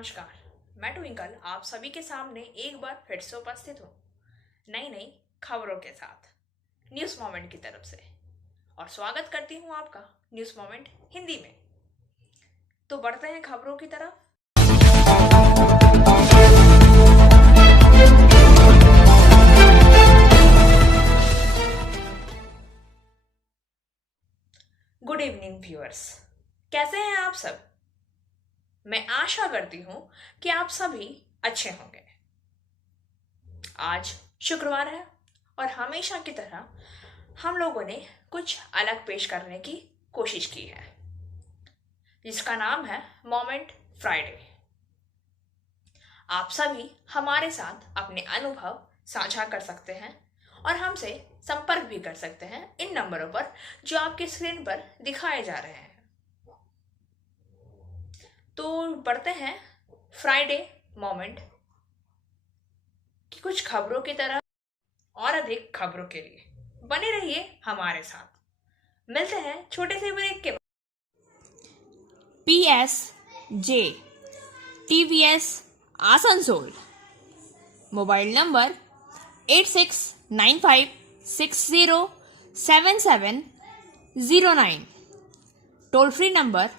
नमस्कार। मैं ट्विंकल आप सभी के सामने एक बार फिर से उपस्थित हूँ नई नई खबरों के साथ न्यूज़ मोमेंट की तरफ से। और स्वागत करती हूँ आपका न्यूज़ मोमेंट हिंदी में। तो बढ़ते हैं खबरों की तरफ। गुड इवनिंग व्यूअर्स, कैसे हैं आप सब? मैं आशा करती हूँ कि आप सभी अच्छे होंगे। आज शुक्रवार है और हमेशा की तरह हम लोगों ने कुछ अलग पेश करने की कोशिश की है, जिसका नाम है मोमेंट फ्राइडे। आप सभी हमारे साथ अपने अनुभव साझा कर सकते हैं और हमसे संपर्क भी कर सकते हैं इन नंबरों पर जो आपके स्क्रीन पर दिखाए जा रहे हैं। तो बढ़ते हैं फ्राइडे मोमेंट की कुछ खबरों की तरफ। और अधिक खबरों के लिए बने रहिए हमारे साथ। मिलते हैं छोटे से ब्रेक के बाद। PSJ TVS Asansol mobile number 8695607709, toll free number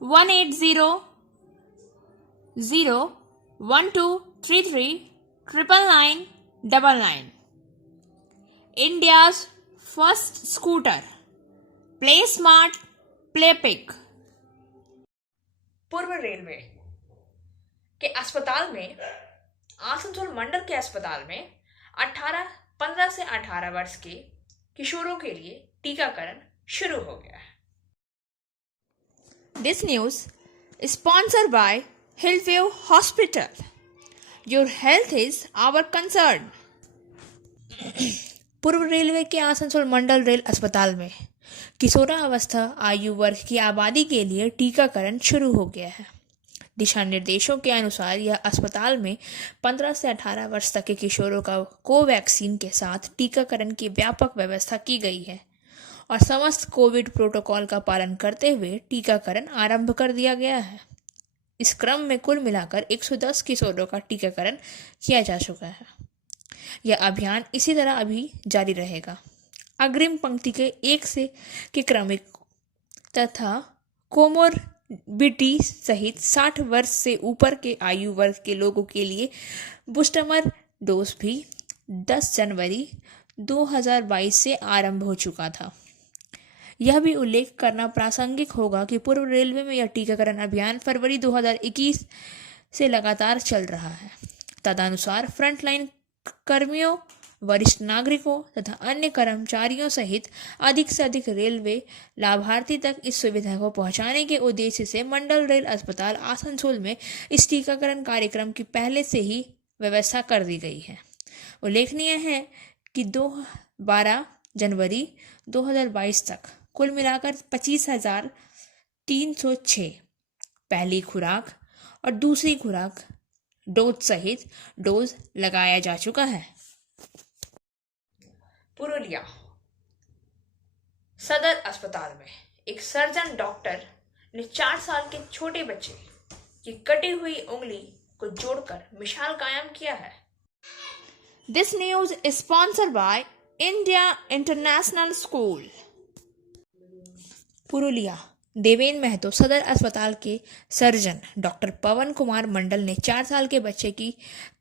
1800123399999। India's first scooter play smart play pick. पूर्व रेलवे के अस्पताल में आसनसोल मंडल के अस्पताल में 15 से 18 वर्ष के किशोरों के लिए टीकाकरण शुरू हो गया है। This news is sponsored by Hillview Hospital. Your health is our concern. पूर्व रेलवे के आसनसोल मंडल रेल अस्पताल में किशोरावस्था आयु वर्ग की आबादी के लिए टीकाकरण शुरू हो गया है। दिशा निर्देशों के अनुसार यह अस्पताल में 15 से 18 वर्ष तक के किशोरों का कोवैक्सीन के साथ टीकाकरण की व्यापक व्यवस्था की गई है और समस्त कोविड प्रोटोकॉल का पालन करते हुए टीकाकरण आरंभ कर दिया गया है। इस क्रम में कुल मिलाकर 110 किशोरों का टीकाकरण किया जा चुका है। यह अभियान इसी तरह अभी जारी रहेगा। अग्रिम पंक्ति के एक से के क्रमिक तथा कोमोरबिडिटी सहित 60 वर्ष से ऊपर के आयु वर्ग के लोगों के लिए बूस्टर डोज भी 10 जनवरी 2022 से आरंभ हो चुका था। यह भी उल्लेख करना प्रासंगिक होगा कि पूर्व रेलवे में यह टीकाकरण अभियान फरवरी 2021 से लगातार चल रहा है। तदनुसार फ्रंटलाइन कर्मियों, वरिष्ठ नागरिकों तथा अन्य कर्मचारियों सहित अधिक से अधिक रेलवे लाभार्थी तक इस सुविधा को पहुंचाने के उद्देश्य से मंडल रेल अस्पताल आसनसोल में इस टीकाकरण कार्यक्रम की पहले से ही व्यवस्था कर दी गई है। उल्लेखनीय है कि 12 जनवरी 2022 तक कुल मिलाकर 25,306 पहली खुराक और दूसरी खुराक डोज सहित डोज लगाया जा चुका है। पुरुलिया सदर अस्पताल में एक सर्जन डॉक्टर ने 4 साल के छोटे बच्चे की कटी हुई उंगली को जोड़कर मिसाल कायम किया है। This news is sponsored by India International School. Purulia Devendra Mahato सदर अस्पताल के सर्जन डॉक्टर पवन कुमार मंडल ने 4 साल के बच्चे की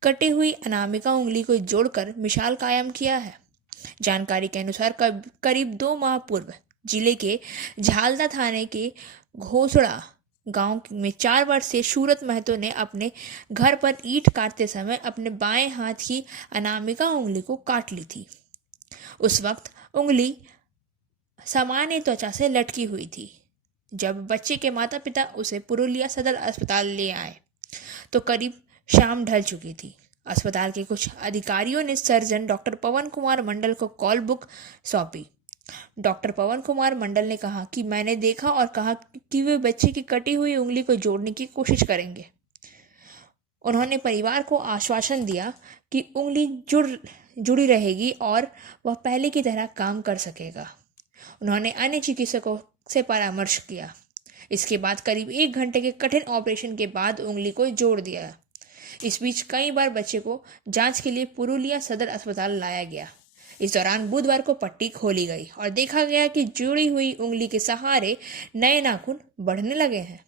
कटी हुई अनामिका उंगली को जोड़कर मिसाल कायम किया है। जानकारी के अनुसार करीब 2 माह पूर्व जिले के झालदा थाने के घोसड़ा गांव में 4 वर्षीय सूरत महतो ने अपने घर पर ईंट काटते समय अपने बाएं हाथ की अनामिका उंगली को काट ली थी। उस वक्त उंगली सामान्य त्वचा से लटकी हुई थी। जब बच्चे के माता पिता उसे पुरुलिया सदर अस्पताल ले आए तो करीब शाम ढल चुकी थी। अस्पताल के कुछ अधिकारियों ने सर्जन डॉक्टर पवन कुमार मंडल को कॉल बुक सौंपी। डॉक्टर पवन कुमार मंडल ने कहा कि मैंने देखा और कहा कि वे बच्चे की कटी हुई उंगली को जोड़ने की कोशिश करेंगे। उन्होंने परिवार को आश्वासन दिया कि उंगली जुड़ी रहेगी और वह पहले की तरह काम कर सकेगा। उन्होंने अन्य चिकित्सकों से परामर्श किया। इसके बाद करीब 1 घंटे के कठिन ऑपरेशन के बाद उंगली को जोड़ दिया। इस बीच कई बार बच्चे को जांच के लिए पुरुलिया सदर अस्पताल लाया गया। इस दौरान बुधवार को पट्टी खोली गई और देखा गया कि जुड़ी हुई उंगली के सहारे नए नाखून बढ़ने लगे हैं।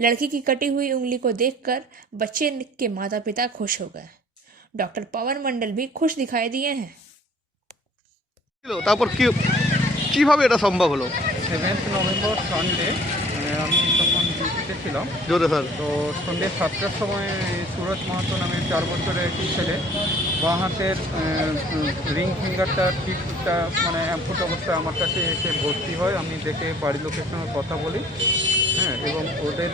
लड़की की कटी हुई उंगली को देखकर बच्चे के माता पिता खुश हो गए। डॉक्टर पवन मंडल भी खुश दिखाई दिए हैं। তারপর কি কিভাবে এটা সম্ভব হলো? 7 নভেম্বর সানডে আমি তখন ডিউটিতে ছিলাম। জোরে স্যার। তো সন্ধ্যে 7টার সময় সুরজ মাহাতো নামের 4 বছরের একটি ছেলে বাঁ হাতের রিং ফিঙ্গারটা ঠিকটা মানে অ্যাম্পুট অবস্থায় আমার কাছে এসে ভর্তি হয়। আমি দেখে বাড়ির লোকের সঙ্গে কথা বলি, হ্যাঁ, এবং ওদের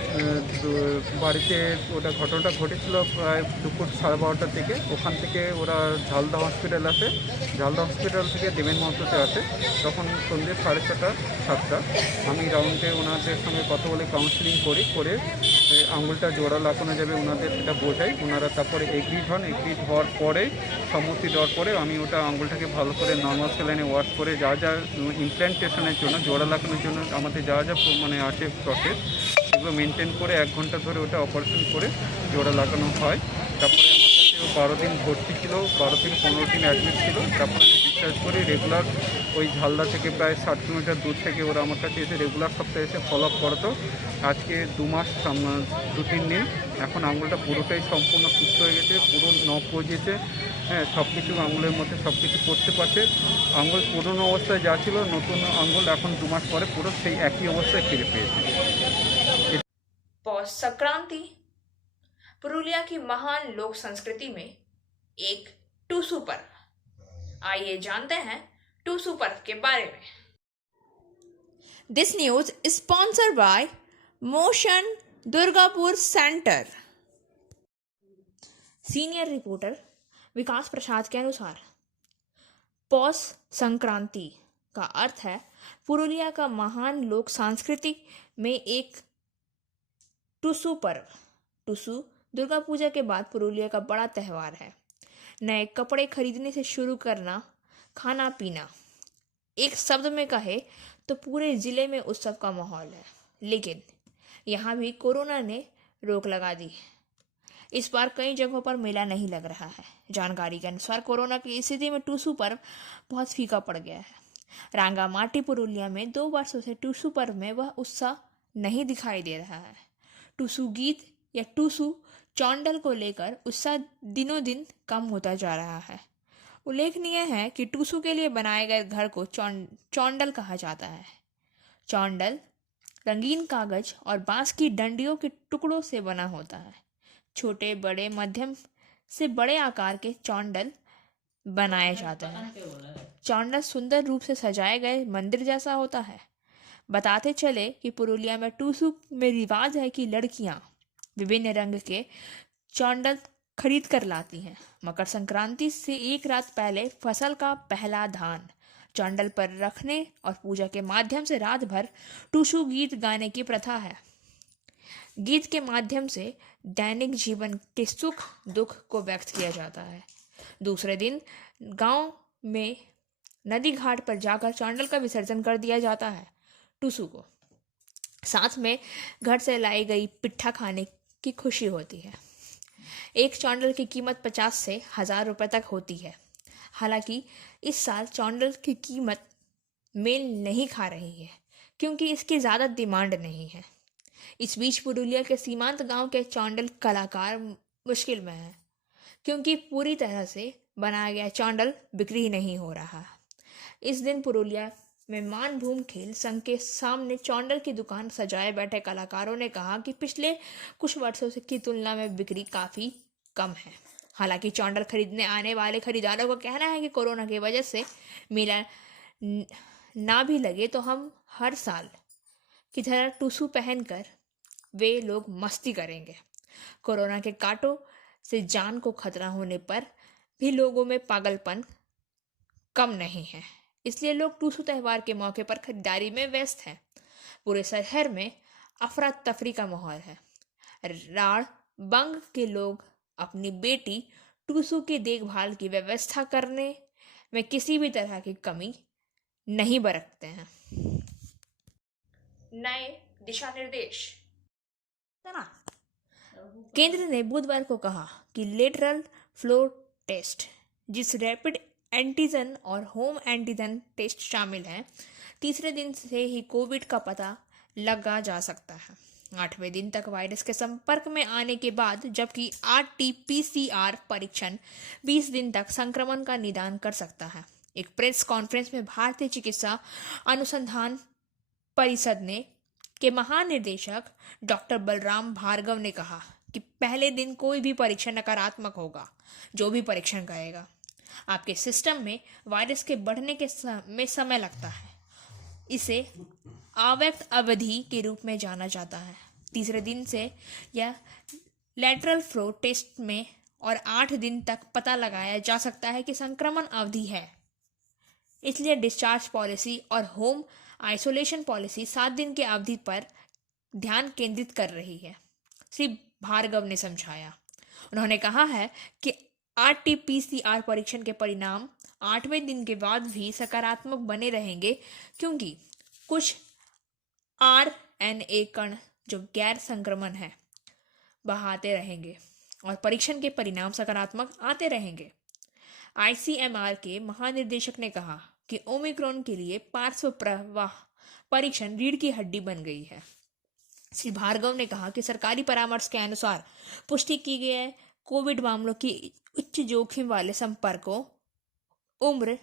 বাড়িতে ওটা ঘটনাটা ঘটেছিল প্রায় দুপুর 12:30টার দিকে। ওখান থেকে ওরা ঝালদা হসপিটাল আসে, ঝালদা হসপিটাল থেকে দেবেন মহন্ততে আসে। তখন সন্ধ্যে 6:30 7টা আমি রাউন্ডে ওনাদের সঙ্গে কথা বলে কাউন্সিলিং করে আঙুলটা জোড়া লাগানো যাবে ওনাদের সেটা বোঝাই। ওনারা তারপরে এগ্রিড হওয়ার পরে সম্মতি দেওয়ার পরে আমি ওটা আঙুলটাকে ভালো করে নর্মাল স্যালাইনে ওয়াশ করে যা ইমপ্ল্যান্টেশনের জন্য জোড়া লাগানোর জন্য আমাদের যা মানে আছে প্রসেস সেগুলো মেনটেন করে 1 ঘন্টা ধরে ওটা অপারেশন করে জোড়া লাগানো হয়। তারপরে আমার কাছে 12 দিন ভর্তি ছিল, 12 থেকে 15 দিন অ্যাডমিট ছিল। তারপরে আমি ডিসচার্জ করি রেগুলার ওই ঝালদা থেকে প্রায় 60 কিলোমিটার দূর থেকে ওরা আমার কাছে এসে রেগুলার সপ্তাহে এসে ফলো আপ করতো। আজকে 2 মাস 2-3 দিন এখন আঙুলটা পুরোটাই সম্পূর্ণ সুস্থ হয়ে গেছে, পুরো নখ গজিয়েছে, হ্যাঁ, সব কিছু আঙুলের মধ্যে সব কিছু করতে পারছে। আঙুল পুরনো অবস্থায় যা ছিল নতুন আঙুল এখন 2 মাস পরে পুরো সেই একই অবস্থায় ফিরে পেয়েছে। पौष संक्रांति पुरुलिया की महान लोक संस्कृति में एक टूसू पर्व। आइए जानते हैं टूसू पर्व के बारे में। This news is sponsored by Motion Durgapur Center। Senior reporter Vikas Prasad के अनुसार पौष संक्रांति का अर्थ है पुरुलिया का महान लोक संस्कृति में एक टूसू पर्व। टूसू दुर्गा पूजा के बाद पुरुलिया का बड़ा त्यौहार है। नए कपड़े खरीदने से शुरू करना खाना पीना, एक शब्द में कहे तो पूरे जिले में उत्सव का माहौल है। लेकिन यहाँ भी कोरोना ने रोक लगा दी। इस बार कई जगहों पर मेला नहीं लग रहा है। जानकारी के अनुसार कोरोना की स्थिति में टूसू पर्व बहुत फीका पड़ गया है। रांगामाटी पुरुलिया में 2 वर्षों से टूसू पर्व में वह उत्साह नहीं दिखाई दे रहा है। टूसू गीत या टूसू चौंडल को लेकर उत्साह दिनों दिन कम होता जा रहा है। उल्लेखनीय है कि टूसू के लिए बनाए गए घर को चौंडल कहा जाता है। चौंडल रंगीन कागज और बांस की डंडियों के टुकड़ों से बना होता है। छोटे बड़े मध्यम से बड़े आकार के चौंडल बनाए जाते हैं। चौंडल सुंदर रूप से सजाए गए मंदिर जैसा होता है। बताते चले कि पुरुलिया में टूसू में रिवाज है कि लड़कियां विभिन्न रंग के चौंडल खरीद कर लाती हैं। मकर संक्रांति से एक रात पहले फसल का पहला धान चौंडल पर रखने और पूजा के माध्यम से रात भर टूसू गीत गाने की प्रथा है। गीत के माध्यम से दैनिक जीवन के सुख दुख को व्यक्त किया जाता है। दूसरे दिन गांव में नदी घाट पर जाकर चौंडल का विसर्जन कर दिया जाता है। टूसू को साथ में घर से लाई गई पिट्ठा खाने की खुशी होती है। एक चौंडल की कीमत 50 से 1000 रुपए तक होती है। हालांकि इस साल चौंडल की कीमत मेल नहीं खा रही है क्योंकि इसकी ज़्यादा डिमांड नहीं है। इस बीच पुरुलिया के सीमांत गांव के चौंडल कलाकार मुश्किल में हैं क्योंकि पूरी तरह से बनाया गया चौंडल बिक्री नहीं हो रहा। इस दिन पुरुलिया में मानभूम खेल संघ के सामने चौंडल की दुकान सजाए बैठे कलाकारों ने कहा कि पिछले कुछ वर्षों की तुलना में बिक्री काफ़ी कम है। हालांकि चौंडल खरीदने आने वाले खरीदारों का कहना है कि कोरोना की वजह से मेला ना भी लगे तो हम हर साल की तरह टूसू पहनकर वे लोग मस्ती करेंगे। कोरोना के कांटों से जान को खतरा होने पर भी लोगों में पागलपन कम नहीं है, इसलिए लोग टूसू त्यौहार के मौके पर खरीदारी में व्यस्त हैं। पूरे शहर में अफरा तफरी का माहौल है। राड़ बंग के लोग अपनी बेटी टूसू की देखभाल की व्यवस्था करने में किसी भी तरह की कमी नहीं बरतते हैं। नए दिशा निर्देश। केंद्र ने बुधवार को कहा कि लेटरल फ्लो टेस्ट, जिस रैपिड एंटीजन और होम एंटीजन टेस्ट शामिल हैं, तीसरे दिन से ही कोविड का पता लगा जा सकता है। 8वें दिन तक वायरस के संपर्क में आने के बाद, जबकि RT-PCR परीक्षण 20 दिन तक संक्रमण का निदान कर सकता है। एक प्रेस कॉन्फ्रेंस में भारतीय चिकित्सा अनुसंधान परिषद के महानिदेशक डॉक्टर बलराम भार्गव ने कहा कि पहले दिन कोई भी परीक्षण नकारात्मक होगा। जो भी परीक्षण करेगा, आपके सिस्टम में वायरस के बढ़ने में समय लगता है। इसे अव्यक्त अवधि के रूप में जाना जाता है। तीसरे दिन से यह लेटरल फ्लो टेस्ट में और 8 दिन तक पता लगाया जा सकता है कि संक्रमण अवधि है। इसलिए डिस्चार्ज पॉलिसी और होम आइसोलेशन पॉलिसी 7 दिन की अवधि पर ध्यान केंद्रित कर रही है, श्री भार्गव ने समझाया। उन्होंने कहा है कि RT-PCR परीक्षण के परिणाम 8वें दिन के बाद भी सकारात्मक बने रहेंगे, क्योंकि कुछ RNA कण जो गैर संक्रमण है वह आते रहेंगे और परीक्षण के परिणाम सकारात्मक आते रहेंगे। ICMR के महानिदेशक ने कहा कि ओमिक्रॉन के लिए पार्श्व प्रवाह परीक्षण रीढ़ की हड्डी बन गई है। श्री भार्गव ने कहा कि सरकारी परामर्श के अनुसार पुष्टि की गई कोविड मामलों की उच्च जोखिम वाले संपर्कों, उम्र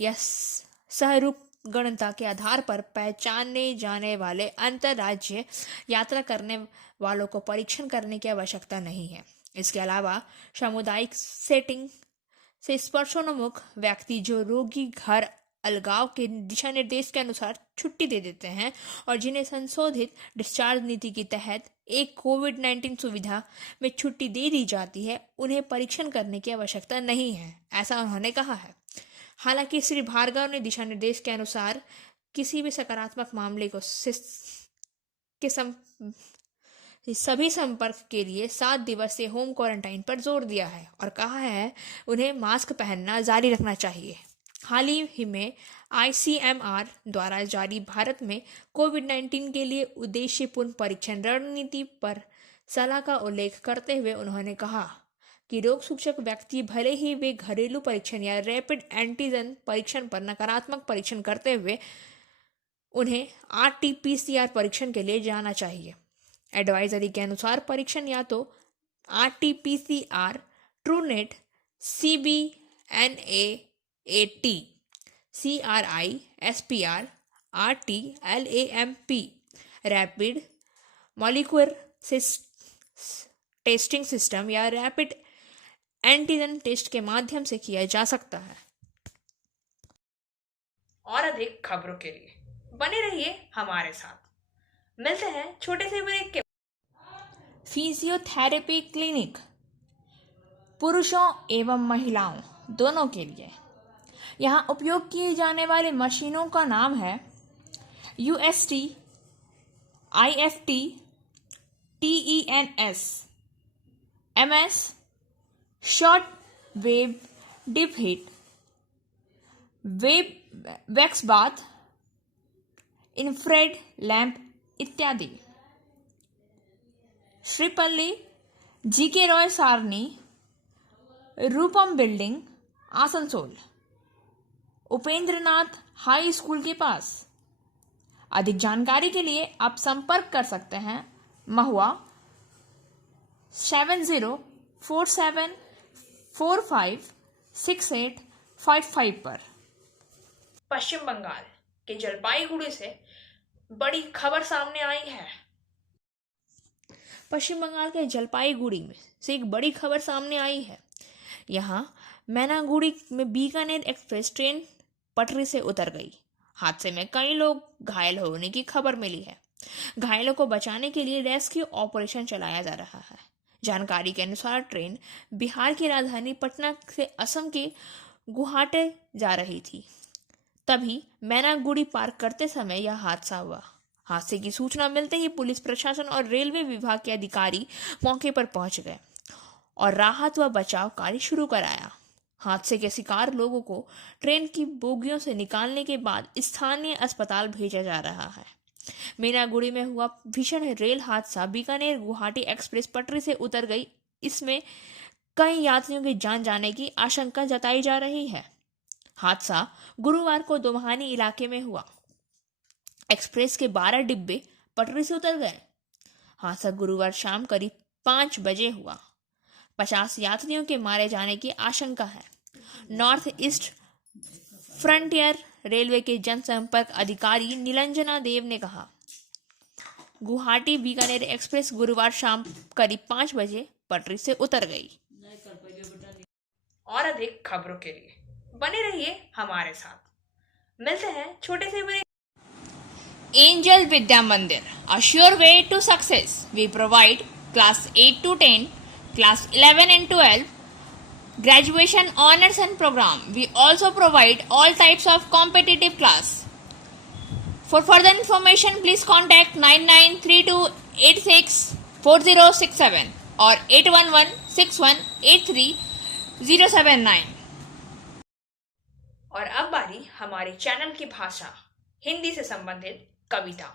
या सहरूप गणना के आधार पर पहचाने जाने वाले अंतर्राज्यीय यात्रा करने वालों को परीक्षण करने की आवश्यकता नहीं है। इसके अलावा सामुदायिक सेटिंग से स्पर्शोन्मुख व्यक्ति जो रोगी घर अलगाव के दिशा निर्देश के अनुसार छुट्टी दे देते हैं और जिन्हें संशोधित डिस्चार्ज नीति के तहत एक कोविड-19 सुविधा में छुट्टी दे दी जाती है, उन्हें परीक्षण करने की आवश्यकता नहीं है, ऐसा उन्होंने कहा है। हालांकि श्री भार्गव ने दिशा निर्देश के अनुसार किसी भी सकारात्मक मामले को सभी संपर्क के लिए 7 दिवसीय होम क्वारंटाइन पर जोर दिया है और कहा है उन्हें मास्क पहनना जारी रखना चाहिए। हाल ही में ICMR द्वारा जारी भारत में कोविड-19 के लिए उद्देश्यपूर्ण परीक्षण रणनीति पर सलाह का उल्लेख करते हुए उन्होंने कहा कि रोग सूचक व्यक्ति भले ही वे घरेलू परीक्षण या रैपिड एंटीजन परीक्षण पर नकारात्मक परीक्षण करते हुए उन्हें RT-PCR परीक्षण के लिए जाना चाहिए। एडवाइजरी के अनुसार परीक्षण या तो RT-PCR, Truenat, CBNAAT, CRI, SPR, RT, LAMP, rapid molecular testing system या रैपिड एंटीजन टेस्ट के माध्यम से किया जा सकता है। और अधिक खबरों के लिए बने रहिए हमारे साथ। मिलते हैं छोटे से ब्रेक के। फिजियोथेरेपी क्लिनिक पुरुषों एवं महिलाओं दोनों के लिए। यहाँ उपयोग किए जाने वाले मशीनों का नाम है UST, IFT, TENS, MS, short wave dip heat, वेब वैक्स बाथ, इंफ्रेड लैंप इत्यादि। Shripalli, GK Roy Sarani, Rupam building, Asansol, Upendranath high school के पास। अधिक जानकारी के लिए आप संपर्क कर सकते हैं महुआ 7047456855 पर। पश्चिम बंगाल के जलपाईगुड़ी से बड़ी खबर सामने आई है। पश्चिम बंगाल के जलपाईगुड़ी में से एक बड़ी खबर सामने आई है। यहाँ मैनागुड़ी में बीकानेर एक्सप्रेस ट्रेन पटरी से उतर गई। हादसे में कई लोग घायल होने की खबर मिली है। घायलों को बचाने के लिए रेस्क्यू ऑपरेशन चलाया जा रहा है। जानकारी के अनुसार ट्रेन बिहार की राजधानी पटना से असम के गुवाहाटी जा रही थी। तभी मैनागुड़ी पार करते समय यह हादसा हुआ। हादसे की सूचना मिलते ही पुलिस प्रशासन और रेलवे विभाग के अधिकारी मौके पर पहुंच गए और राहत व बचाव कार्य शुरू कराया। हादसे के शिकार लोगों को ट्रेन की बोगियों से निकालने के बाद स्थानीय अस्पताल भेजा जा रहा है। मीनागुड़ी में हुआ भीषण रेल हादसा, बीकानेर गुवाहाटी एक्सप्रेस पटरी से उतर गई। इसमें कई यात्रियों की जान जाने की आशंका जताई जा रही है। हादसा गुरुवार को दोमहानी इलाके में हुआ। एक्सप्रेस के 12 डिब्बे पटरी से उतर गए। हादसा गुरुवार शाम करीब 5 बजे हुआ। 50 यात्रियों के मारे जाने की आशंका है। नॉर्थ ईस्ट फ्रंटियर रेलवे के जनसंपर्क अधिकारी नीलंजना देव ने कहा, गुवाहाटी बीकानेर एक्सप्रेस गुरुवार शाम करीब 5 बजे पटरी से उतर गई। और अधिक खबरों के लिए बने रहिए हमारे साथ। मिलते हैं छोटे से break. Angel Vidya Mandir, a sure way to success. We provide class 8 to 10, class 11 and 12, graduation honors and program. We also provide all types of competitive class. For further information, please contact 9932864067 or 8116183079. और अब बारी हमारे channel की भाषा हिंदी से संबंधित कविता,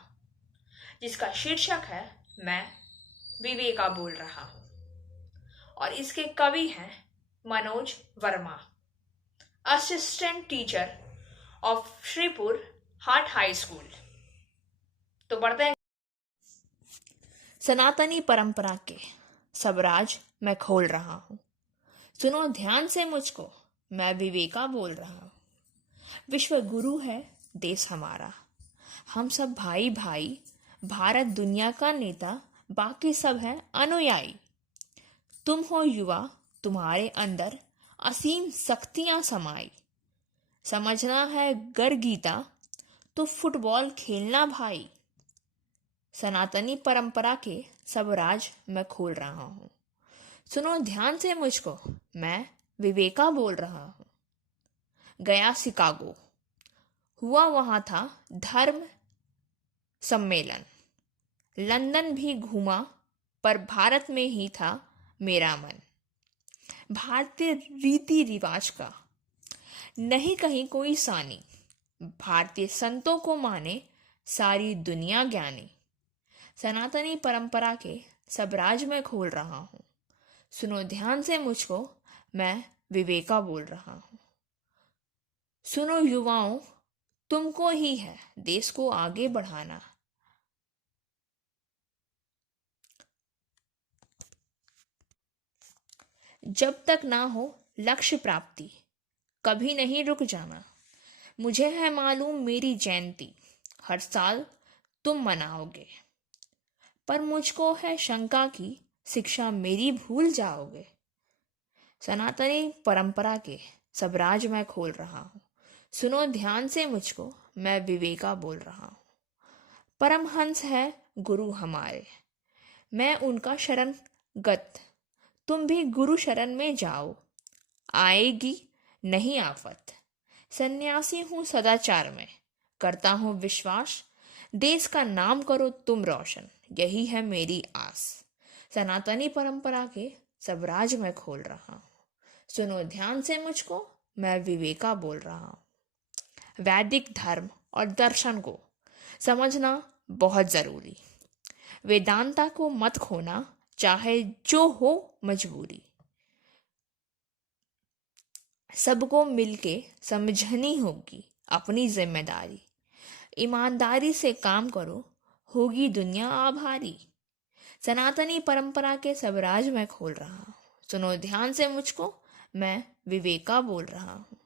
जिसका शीर्षक है मैं विवेका बोल रहा हूं। और इसके कवि हैं Manoj Verma, assistant teacher of Shripur Hat high school. तो बढ़ते हैं। सनातनी परंपरा के सब राज मैं खोल रहा हूं। सुनो ध्यान से मुझको, मैं विवेका बोल रहा हूं। विश्व गुरु है देश हमारा, हम सब भाई भाई। भारत दुनिया का नेता, बाकी सब है अनुयायी। तुम हो युवा, तुम्हारे अंदर असीम शक्तियां समाई। समझना है गर गीता, तो फुटबॉल खेलना भाई। सनातनी परंपरा के सब राज मैं खोल रहा हूं। सुनो ध्यान से मुझको, मैं विवेका बोल रहा हूं। गया शिकागो, हुआ वहां था धर्म सम्मेलन। लंदन भी घूमा, पर भारत में ही था मेरा मन। भारतीय रीति रिवाज का नहीं कहीं कोई सानी। भारतीय संतों को माने सारी दुनिया ज्ञानी। सनातनी परंपरा के सब राज मैं खोल रहा हूं। सुनो ध्यान से मुझको, मैं विवेका बोल रहा हूं। सुनो युवाओं, तुमको ही है देश को आगे बढ़ाना। जब तक ना हो लक्ष्य प्राप्ति, कभी नहीं रुक जाना। मुझे है मालूम मेरी जयंती हर साल तुम मनाओगे, पर मुझको है शंका की शिक्षा मेरी भूल जाओगे। सनातनी परंपरा के सब राज मैं खोल रहा हूं। सुनो ध्यान से मुझको, मैं विवेका बोल रहा हूं। परमहंस है गुरु हमारे, मैं उनका शरणगत। तुम भी गुरु शरण में जाओ, आएगी नहीं आफत। सन्यासी हूं सदाचार में, करता हूं विश्वास। देश का नाम करो तुम रोशन, यही है मेरी आस। सनातनी परंपरा के सब राज मैं खोल रहा हूं। सुनो ध्यान से मुझको, मैं विवेका बोल रहा हूं। वैदिक धर्म और दर्शन को समझना बहुत जरूरी। वेदांता को मत खोना, चाहे जो हो मजबूरी। सबको मिलके समझनी होगी अपनी जिम्मेदारी। ईमानदारी से काम करो, होगी दुनिया आभारी। सनातनी परंपरा के सब राज मैं खोल रहा हूं। सुनो ध्यान से मुझको, मैं विवेका बोल रहा हूं।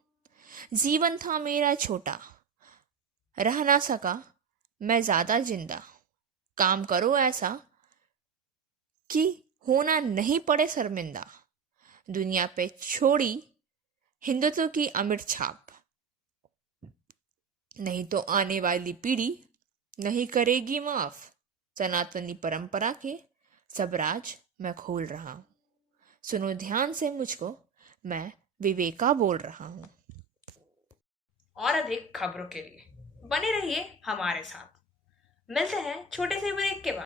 जीवन था मेरा छोटा, रह ना सका मैं ज्यादा जिंदा। काम करो ऐसा कि होना नहीं पड़े शर्मिंदा। दुनिया पे छोड़ी हिंदुत्व की अमिट छाप, नहीं तो आने वाली पीढ़ी नहीं करेगी माफ। सनातनी परंपरा के सब राज मैं खोल रहा हूं। सुनो ध्यान से मुझको, मैं विवेका बोल रहा हूं। और अधिक खबरों के लिए बने रहिए हमारे साथ। मिलते हैं छोटे से ब्रेक के बाद।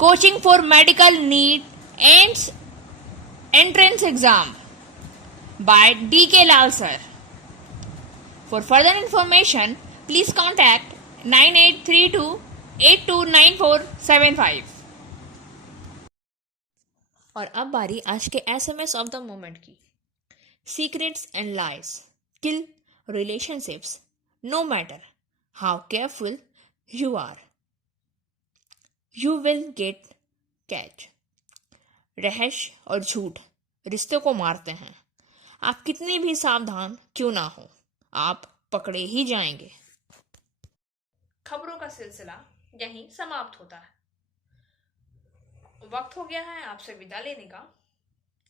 Coaching for medical NEET and entrance exam by DK Lal sir. For further information, please contact 9832829475। और अब बारी आज के SMS ऑफ द मोमेंट की। Secrets and lies kill relationships no matter how careful you are, you will get catch. रहस्य और झूठ रिश्ते को मारते हैं, आप कितने भी सावधान क्यों ना हो, आप पकड़े ही जाएंगे। खबरों का सिलसिला यहीं समाप्त होता है। वक्त हो गया है आपसे विदा लेने का,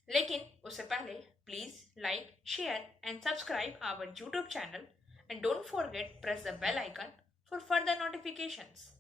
लेकिन उससे पहले please like, share and subscribe our YouTube channel and don't forget press the bell icon for further notifications.